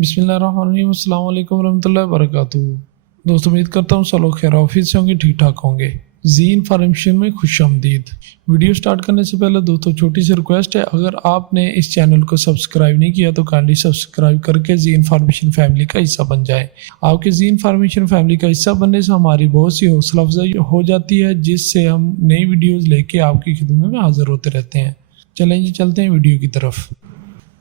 बिस्मिल्लाहिर्रहमानिर्रहीम, अस्सलाम वालेकुम रहमतुल्लाहि व बरकातुहू। दोस्तों, उम्मीद करता हूँ सब लोग खैर ऑफिस से होंगे, ठीक ठाक होंगे। जी इन्फॉर्मेशन में खुशामदीद। वीडियो स्टार्ट करने से पहले दोस्तों छोटी सी रिक्वेस्ट है, अगर आपने इस चैनल को सब्सक्राइब नहीं किया तो काइंडली सब्सक्राइब करके जी इन्फॉर्मेशन फैमिली का हिस्सा बन जाए। आपके जी इन्फॉर्मेशन फैमिली का हिस्सा बनने से हमारी बहुत सी हौसला अफजाई हो जाती है, जिससे हम नई वीडियोज़ लेके आपकी खिदमत में हाजिर होते रहते हैं। चलें जी, चलते हैं वीडियो की तरफ।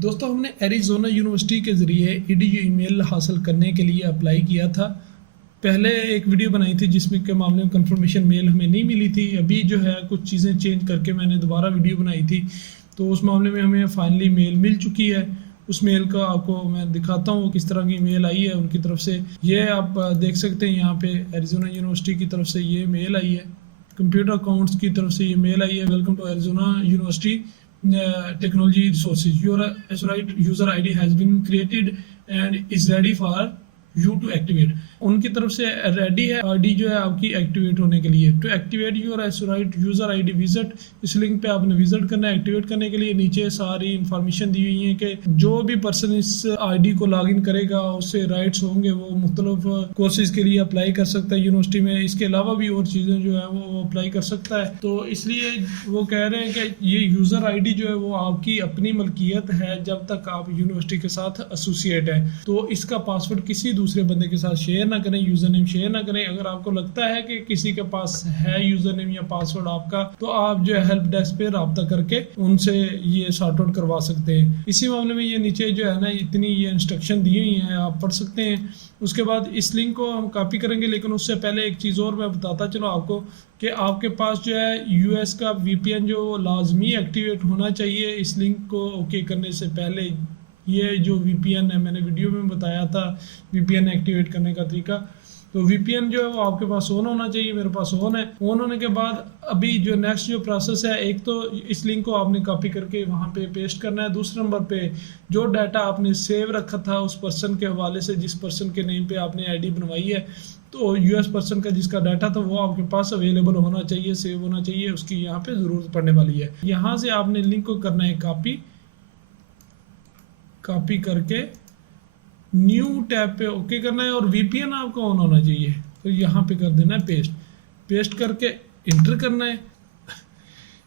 दोस्तों, हमने एरिज़ोना यूनिवर्सिटी के ज़रिए EDU ईमेल हासिल करने के लिए अप्लाई किया था। पहले एक वीडियो बनाई थी जिसमें के मामले में कंफर्मेशन मेल हमें नहीं मिली थी। अभी जो है कुछ चीज़ें चेंज करके मैंने दोबारा वीडियो बनाई थी, तो उस मामले में हमें फाइनली मेल मिल चुकी है। उस मेल का आपको मैं दिखाता हूँ किस तरह की मेल आई है उनकी तरफ से। ये आप देख सकते हैं यहाँ पे एरिज़ोना यूनिवर्सिटी की तरफ से ये मेल आई है। कंप्यूटर अकाउंट्स की तरफ से ये मेल आई है, welcome to Arizona university technology resources. Your SRite user ID has been created and is ready for you to activate. उनकी तरफ से रेडी है आईडी जो है आपकी एक्टिवेट होने के लिए। To activate your SRite user ID visit, इस लिंक पे आपने विजिट करना है। एक्टिवेट करने के लिए नीचे सारी इंफॉर्मेशन दी हुई है कि जो भी पर्सन इस आईडी को लॉगिन करेगा उससे राइट्स होंगे, वो मुख्तलिफ कोर्सेज के लिए अप्लाई कर सकता है यूनिवर्सिटी में। इसके अलावा भी और चीज़ें जो है वो अप्लाई कर सकता है। तो इसलिए वो कह रहे हैं कि ये यूज़र ID जो है वो आपकी अपनी मलकियत है जब तक आप यूनिवर्सिटी के साथ एसोसिएट है। तो इसका पासवर्ड किसी दूसरे बंदे के साथ शेयर ना करें, यूज़र नेम शेयर ना करें। अगर आपको लगता है कि किसी के पास है यूज़र नेम या पासवर्ड आपका, तो आप जो है हेल्प डेस्क पे रब्ता करके उनसे ये सॉर्ट आउट करवा सकते हैं। इसी मामले में ये नीचे जो है ना इतनी ये इंस्ट्रक्शन दी हुई हैं, आप पढ़ सकते हैं। उसके बाद इस लिंक को हम कॉपी करेंगे, लेकिन उससे पहले एक चीज़ और मैं बताता चलो आपको कि आपके पास जो है US का VPN जो लाजमी एक्टिवेट होना चाहिए। इस लिंक को ओके करने से पहले ये जो VPN है, मैंने वीडियो में बताया था VPN एक्टिवेट करने का तरीका। तो VPN जो है वो आपके पास ऑन होना चाहिए, मेरे पास ऑन है। ऑन होने के बाद अभी जो नेक्स्ट जो प्रोसेस है, एक तो इस लिंक को आपने कॉपी करके वहाँ पे पेस्ट करना है। दूसरे नंबर पे जो डाटा आपने सेव रखा था उस पर्सन के हवाले से, जिस पर्सन के नेम पे आपने ID बनवाई है, तो US पर्सन का जिसका डाटा था वो आपके पास अवेलेबल होना चाहिए, सेव होना चाहिए, उसकी यहाँ पे ज़रूरत पड़ने वाली है। यहाँ से आपने लिंक को करना है कॉपी करके न्यू टैब पे ओके करना है, और VPN आपका ऑन होना चाहिए। तो यहाँ पे कर देना है पेस्ट करके इंटर करना है।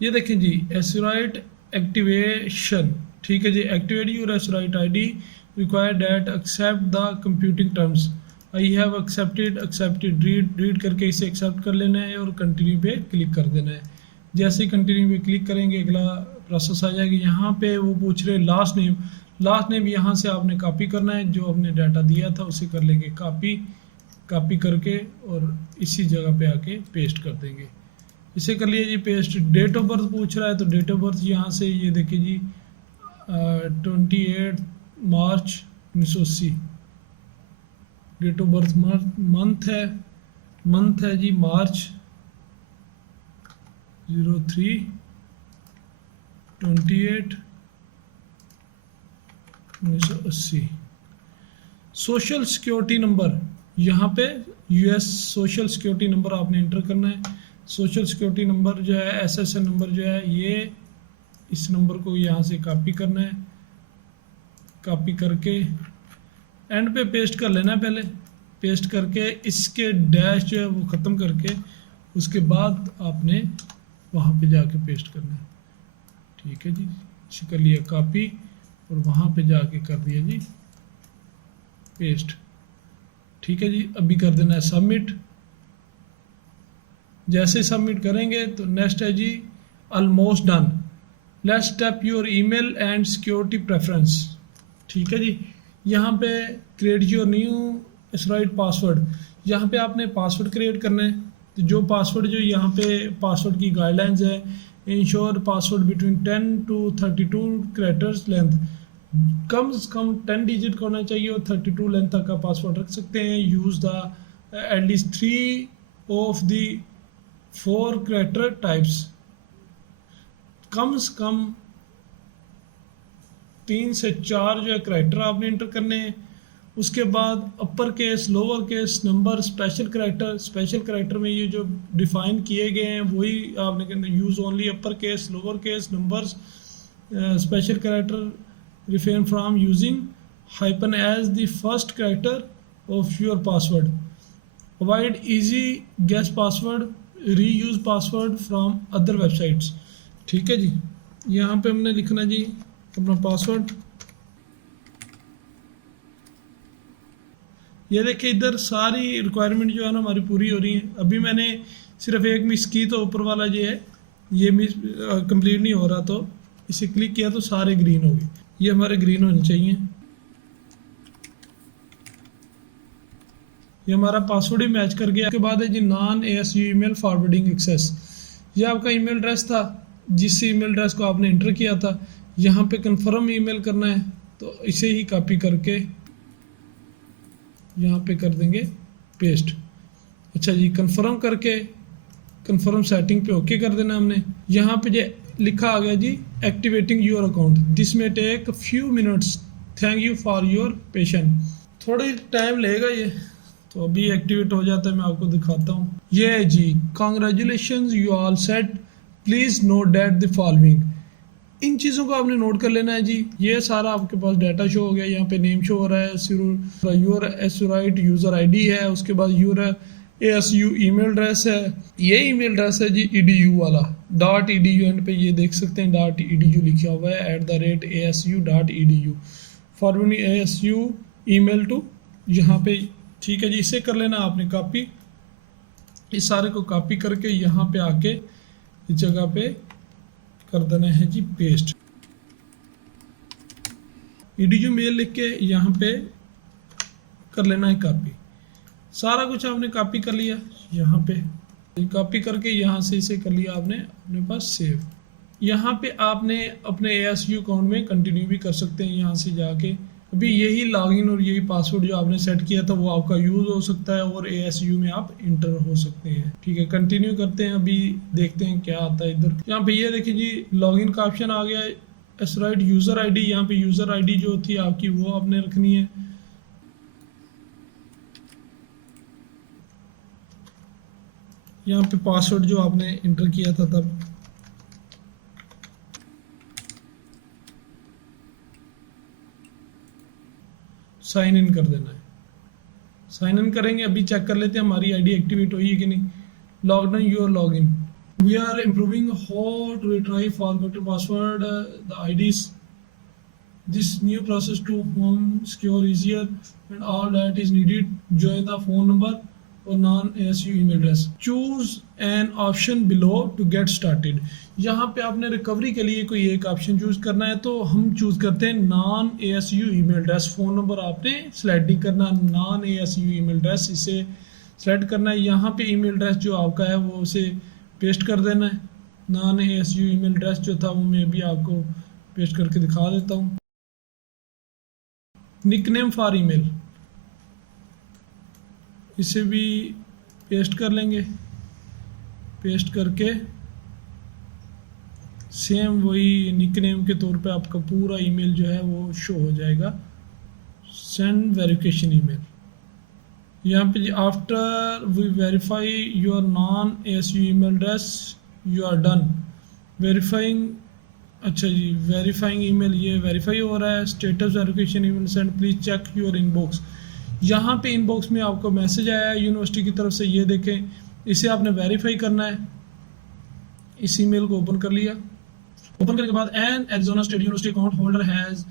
ये देखें जी, SRite एक्टिवेशन, ठीक है जी। Activate your SRite ID required that accept the computing terms. I have accepted read करके इसे एक्सेप्ट कर लेना है और कंटिन्यू पे क्लिक कर देना है। जैसे ही कंटिन्यू पे क्लिक करेंगे अगला प्रोसेस आ जाएगी। यहाँ पे वो पूछ रहे लास्ट नेम यहाँ से आपने कॉपी करना है, जो हमने डाटा दिया था उसे कर लेंगे कॉपी करके और इसी जगह पे आके पेस्ट कर देंगे। इसे कर लिया जी पेस्ट। डेट ऑफ बर्थ पूछ रहा है, तो डेट ऑफ बर्थ यहाँ से ये देखिए जी 28 मार्च 1980 डेट ऑफ बर्थ। मंथ है जी मार्च 03/28/1980। सोशल सिक्योरिटी नंबर, यहाँ पे US सोशल सिक्योरिटी नंबर आपने इंटर करना है। सोशल सिक्योरिटी नंबर जो है SSN नंबर जो है, ये इस नंबर को यहाँ से कॉपी करना है। कॉपी करके एंड पे पेस्ट कर लेना है। पहले पेस्ट करके इसके डैश जो है वो ख़त्म करके उसके बाद आपने वहाँ पे जाके पेस्ट करना है। ठीक है जी, इसे कर लिया कॉपी और वहाँ पे जाके कर दिया जी पेस्ट। ठीक है जी, अभी कर देना है सबमिट। जैसे सबमिट करेंगे तो नेक्स्ट है जी almost done, let's tap your email and security preference. ठीक है जी, यहाँ पे create your new SRite password, यहाँ पे आपने पासवर्ड क्रिएट करना है। तो जो पासवर्ड जो यहाँ पे पासवर्ड की गाइडलाइंस है, ensure password between 10 to 32 characters length, कम से कम 10 डिजिट का होना चाहिए और 32 लेंथ तक का पासवर्ड रख सकते हैं। Use the at least 3 of the 4 character types, कम से कम 3 से 4 जो है कैरेक्टर आपने इंटर करने हैं। उसके बाद upper case, lower case, number, special character में ये जो डिफाइन किए गए हैं वही आपने करना। Use only upper case, lower case, numbers, special character, refrain from using hyphen as the first character of your password. Avoid easy guess password, reuse password from other websites. ठीक है जी, यहाँ पे हमने लिखना जी अपना पासवर्ड। ये देखिए इधर सारी रिक्वायरमेंट जो है ना हमारी पूरी हो रही है। अभी मैंने सिर्फ एक मिस की तो ऊपर वाला जो है ये मिस कंप्लीट नहीं हो रहा, तो इसे क्लिक किया तो सारे ग्रीन हो गए। ये हमारे ग्रीन होने चाहिए। ये हमारा पासवर्ड ही मैच कर गया। उसके बाद है जी non ASU email forwarding access. ये आपका ईमेल एड्रेस था, जिस ईमेल एड्रेस को आपने इंटर किया था। यहाँ पे कंफर्म ईमेल करना है, तो इसे ही कॉपी करके यहाँ पे कर देंगे पेस्ट। अच्छा जी, कंफर्म करके कंफर्म सेटिंग पे ओके कर देना हमने। यहाँ पे जो लिखा आ गया जी activating your account, this may take few minutes, thank you for your patience. थोड़ी टाइम लेगा ये, तो अभी एक्टिवेट हो जाता है, मैं आपको दिखाता हूँ। ये जी congratulations you all set, please note that the following. इन चीज़ों को आपने नोट कर लेना है जी। ये सारा आपके पास डाटा शो हो गया। यहाँ पे नेम शो हो रहा है, योर एसुराइट यूज़र आईडी है, उसके बाद योर ASU ईमेल एड्रेस है। ये ईमेल एड्रेस है जी edu वाला, .edu एंड पे ये देख सकते हैं .edu लिखा हुआ है @ASU.edu forwarding ASU email to यहाँ पे। ठीक है जी, इसे कर लेना आपने कॉपी। इस सारे को कॉपी करके यहाँ पे आके इस जगह पे कर देना है जी पेस्ट। edu मेल लिख के यहाँ पे कर लेना है कॉपी। सारा कुछ आपने कॉपी कर लिया, यहाँ पे कॉपी करके यहाँ से इसे कर लिया आपने अपने पास सेव। यहाँ पे आपने अपने ASU अकाउंट में कंटिन्यू भी कर सकते हैं यहाँ से जाके। अभी यही लॉगिन और यही पासवर्ड जो आपने सेट किया था वो आपका यूज़ हो सकता है और ASU में आप इंटर हो सकते हैं। ठीक है, कंटिन्यू करते हैं, अभी देखते हैं क्या आता है इधर। यहाँ पे ये देखिए जी लॉगिन का ऑप्शन आ गया है, एसराइट यूज़र आईडी। यहाँ पे यूज़र आईडी जो थी आपकी वो आपने रखनी है। यहाँ पे पासवर्ड जो आपने इंटर किया था तब, साइन इन कर देना है। साइन इन करेंगे, अभी चेक कर लेते हैं हमारी आईडी एक्टिवेट हुई है कि नहीं। Log in your log in, we are improving how to retrieve forgotten password the IDs, this new process to home secure easier and all that is needed, join the phone number और non ASU email address, choose an option below to get started. यहाँ पे आपने recovery के लिए कोई एक option choose करना है, तो हम चूज करते हैं non ASU email address. Phone number आपने सेलेक्ट नहीं करना, नॉन ASU ईमेल एड्रेस इसे सेलेक्ट करना है। यहाँ पे ईमेल एड्रेस जो आपका है वो उसे पेस्ट कर देना है। नॉन ASU ईमेल एड्रेस जो था वो मैं भी आपको पेस्ट करके दिखा देता हूँ। निकनेम फॉर ईमेल, इसे भी पेस्ट कर लेंगे। पेस्ट करके सेम वही निकनेम के तौर पे आपका पूरा ईमेल जो है वो शो हो जाएगा। सेंड वेरिफिकेशन ईमेल, यहाँ पे after we verify your non ASU email address you are done verifying. अच्छा जी, वेरीफाइंग ईमेल ये वेरीफाई हो रहा है। Status verification email send, please check your inbox. यहाँ पे इनबॉक्स में आपको मैसेज आया है यूनिवर्सिटी की तरफ से, ये देखें, इसे आपने वेरीफाई करना है। इस ईमेल को ओपन कर लिया। ओपन करने के बाद an Arizona state university account holder has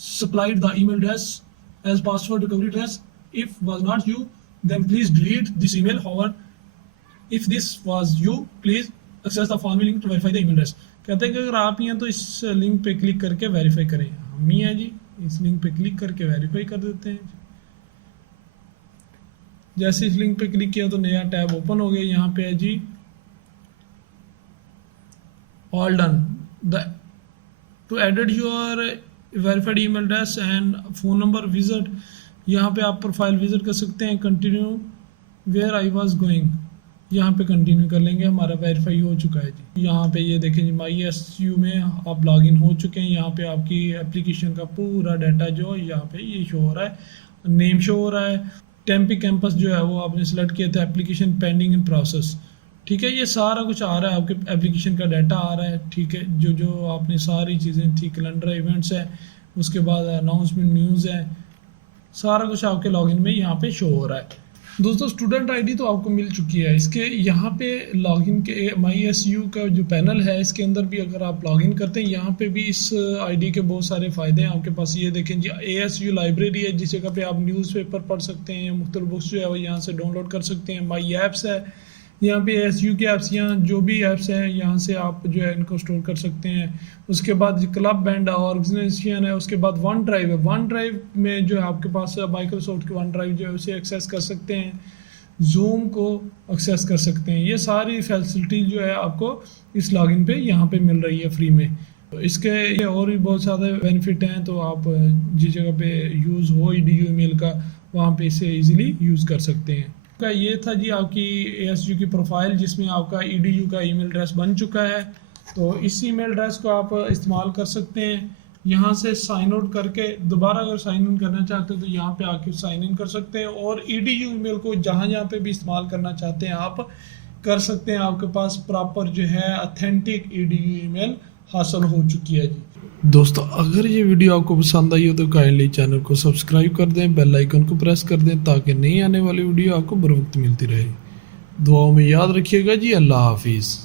supplied the email address as password recovery address, if was not you then please delete this email, however if this was you please access the following link to verify the email address. कहते हैं कि अगर आप ही हैं तो इस link पे click करके वेरीफाई करें। हम ही हैं जी, इस लिंक पे क्लिक करके वेरीफाई कर देते हैं। जैसे इस लिंक पे क्लिक किया तो नया टैब ओपन हो गया। यहाँ पे है जी all done, the to edit your verified email address and phone number visit. यहाँ पे आप प्रोफाइल विजिट कर सकते हैं। Continue where I was going, यहाँ पे कंटिन्यू कर लेंगे, हमारा वेरीफाई हो चुका है जी। यहाँ पे ये देखें जी MySU में आप लॉगिन हो चुके हैं। यहाँ पे आपकी एप्लीकेशन का पूरा डाटा जो यहाँ पे ये शो हो रहा है, नेम शो हो रहा है। टेम्पी कैंपस जो है वो आपने सेलेक्ट किया था, एप्लीकेशन पेंडिंग इन प्रोसेस। ठीक है, ये सारा कुछ आ रहा है, आपके एप्लीकेशन का डाटा आ रहा है। ठीक है, जो जो आपने सारी चीज़ें थी, कैलेंडर इवेंट्स है उसके बाद अनाउंसमेंट न्यूज़ है, सारा कुछ आपके लॉगिन में यहाँ पे शो हो रहा है। दोस्तों स्टूडेंट आईडी तो आपको मिल चुकी है। इसके यहाँ पे लॉगिन के MySU का जो पैनल है इसके अंदर भी अगर आप लॉगिन करते हैं, यहाँ पे भी इस आईडी के बहुत सारे फ़ायदे हैं आपके पास। ये देखें जी, ASU लाइब्रेरी है जिस जगह पे आप न्यूज़पेपर पढ़ सकते हैं, मुख्तलिफ बुक्स जो है वो यहाँ से डाउनलोड कर सकते हैं। माई ऐप्स है, यहाँ पे ASU के ऐप्स, यहाँ जो भी ऐप्स हैं यहाँ से आप जो है इनको स्टोर कर सकते हैं। उसके बाद क्लब बैंड ऑर्गेनाइजेशन है, उसके बाद वन ड्राइव है। वन ड्राइव में जो है आपके पास माइक्रोसॉफ्ट की वन ड्राइव जो है उसे एक्सेस कर सकते हैं, जूम को एक्सेस कर सकते हैं। ये सारी फैसिलिटी जो है आपको इस लॉगिन पे यहाँ पे मिल रही है फ्री में। तो इसके ये और भी बहुत ज़्यादा बेनिफिट हैं, तो आप जिस जगह पे यूज़ हो EDU ईमेल का वहाँ पे इसे ईज़िली यूज़ कर सकते हैं। का ये था जी आपकी ASU की प्रोफाइल जिसमें आपका EDU का ईमेल एड्रेस बन चुका है। तो इस ईमेल एड्रेस को आप इस्तेमाल कर सकते हैं। यहाँ से साइन आउट करके दोबारा अगर साइन इन करना चाहते हो तो यहाँ पे आके साइन इन कर सकते हैं, और EDU ईमेल को जहाँ जहाँ पे भी इस्तेमाल करना चाहते हैं आप कर सकते हैं। आपके पास प्रॉपर जो है ऑथेंटिक EDU ईमेल हासिल हो चुकी है जी। दोस्तों अगर ये वीडियो आपको पसंद आई हो तो काइंडली चैनल को सब्सक्राइब कर दें, बेल आइकन को प्रेस कर दें ताकि नई आने वाली वीडियो आपको बर वक्त मिलती रहे। दुआओं में याद रखिएगा जी। अल्लाह हाफिज़।